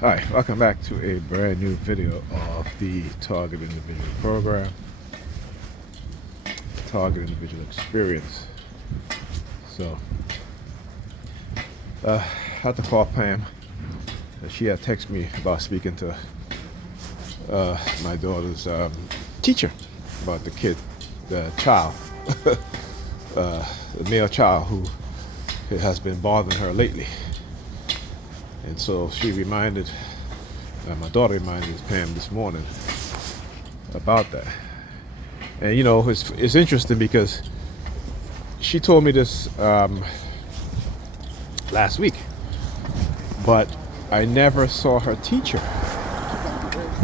Hi, welcome back to a brand new video of the Target Individual Program, Target Individual Experience. So, I had to call Pam. She had texted me about speaking to my daughter's teacher about the kid, the child, the male child who has been bothering her lately. And so she reminded, my daughter reminded Pam this morning about that. And you know, it's interesting because she told me this last week, but I never saw her teacher.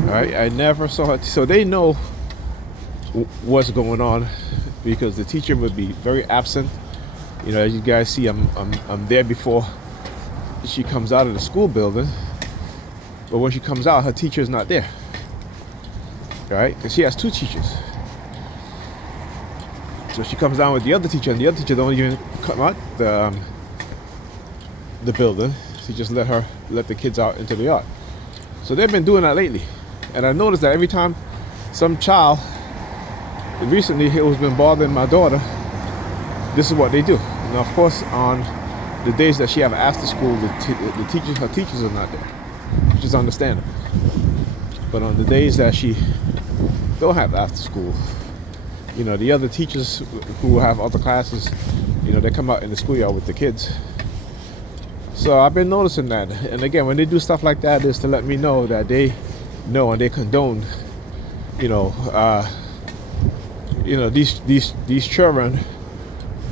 All right, I never saw her. So they know what's going on because the teacher would be very absent. You know, as you guys see, I'm there before she comes out of the school building, but when she comes out, her teacher is not there. Right? Because she has two teachers. So she comes down with the other teacher, and the other teacher don't even come out the building. She just let the kids out into the yard. So they've been doing that lately, and I noticed that every time some child, recently it was been bothering my daughter, this is what they do. Now, of course, on the days that she have after school, her teachers are not there, which is understandable. But on the days that she don't have after school, you know, the other teachers who have other classes, you know, they come out in the schoolyard with the kids. So I've been noticing that. And again, when they do stuff like that, is to let me know that they know and they condone, these children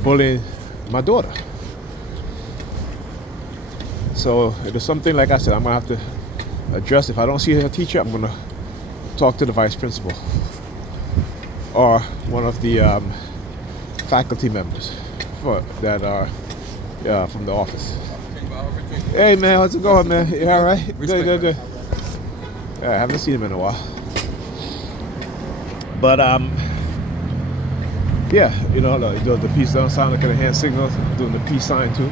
bullying my daughter. So it is something, like I said, I'm gonna have to address. If I don't see her teacher, I'm gonna talk to the vice principal or one of the faculty members that are from the office. Hey man, how's it going, man? You all right? Good. Yeah, I haven't seen him in a while. But yeah, you know, the peace don't sound like a hand signal. I'm doing the peace sign too.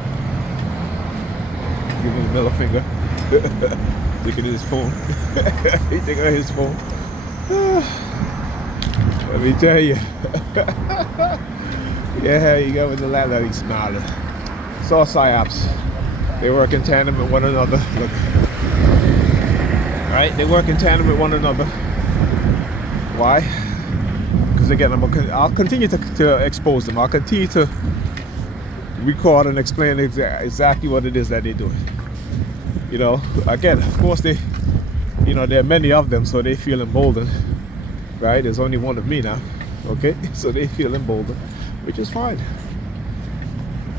Give him the middle finger. Looking at his phone. He thinking of his phone. Let me tell you. Yeah, you go with the landlord, he's smiling. It's all psyops. They work in tandem with one another. Look. Right? They work in tandem with one another. Why? Because again, I'll continue to expose them. I'll continue to record and explain exactly what it is that they're doing. You know, again, of course, there are many of them, so they feel emboldened. Right? There's only one of me now. Okay? So they feel emboldened, which is fine.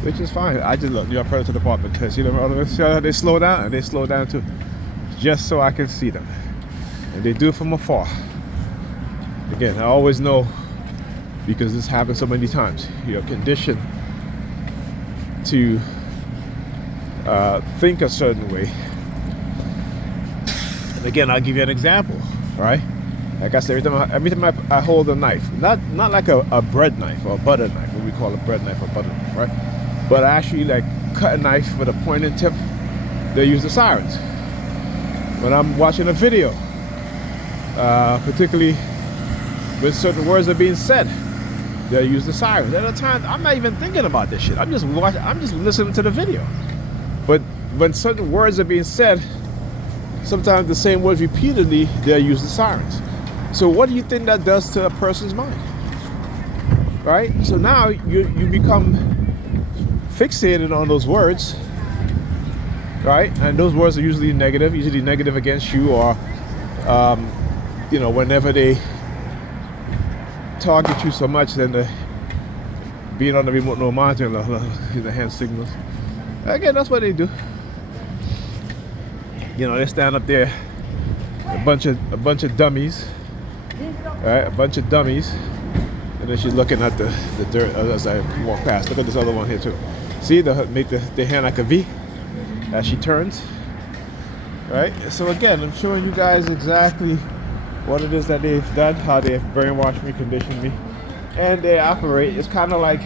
I just look, you're predator department test. You know, they slow down, and they slow down too, just so I can see them. And they do it from afar. Again, I always know, because this happens so many times. You're conditioned to think a certain way. And again, I'll give you an example. Right? Like I said, every time I hold a knife, not like a bread knife or a butter knife, what we call a bread knife or butter knife, right? But I actually like cut a knife with a pointed tip, they use the sirens. When I'm watching a video, particularly when certain words are being said, they use the sirens. At other times, I'm not even thinking about this shit. I'm just listening to the video. But when certain words are being said, sometimes the same words repeatedly, they'll use the sirens. So what do you think that does to a person's mind? Right? So now you become fixated on those words, right? And those words are usually negative against you, or whenever they target you so much, then being on the remote no monitor, the hand signals. Again, that's what they do. You know, they stand up there, a bunch of dummies, right? A bunch of dummies, and then she's looking at the dirt as I walk past. Look at this other one here too. See, make the hand like a V as she turns, right? So again, I'm showing you guys exactly what it is that they've done, how they've brainwashed me, conditioned me, and they operate. It's kind of like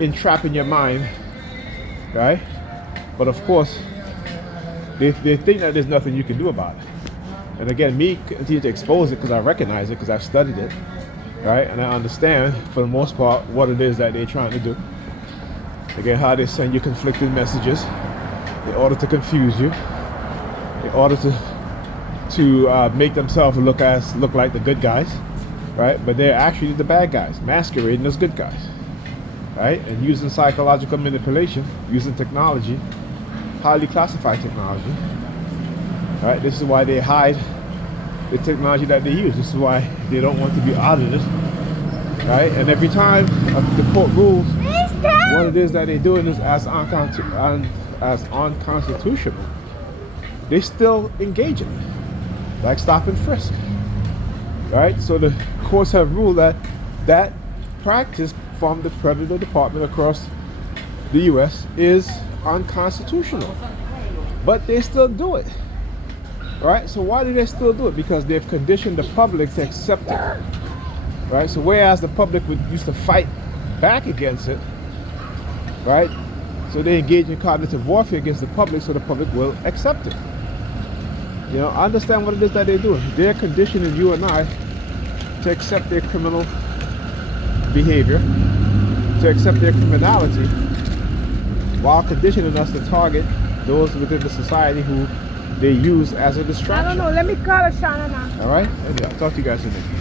entrapping your mind, right? But of course, they think that there's nothing you can do about it. And again, me continue to expose it because I recognize it, because I've studied it, right? And I understand, for the most part, what it is that they're trying to do. Again, how they send you conflicting messages in order to confuse you, in order to make themselves look like the good guys, right? But they're actually the bad guys, masquerading as good guys, right? And using psychological manipulation, using technology, highly classified technology, right? This is why they hide the technology that they use. This is why they don't want to be audited, right? And every time the court rules what it is that they're doing is as unconstitutional, they still engage in it, like stop and frisk, right? So the courts have ruled that practice from the federal department across the U.S. is unconstitutional, but they still do it, right? So why do they still do it? Because they've conditioned the public to accept it, right? So whereas the public used to fight back against it, right? So they engage in cognitive warfare against the public, so the public will accept it. You know, understand what it is that they're doing. They're conditioning you and I to accept their criminal behavior, to accept their criminality, while conditioning us to target those within the society who they use as a distraction. I don't know. Let me call Ashana now. All right? And yeah, I'll talk to you guys in a minute.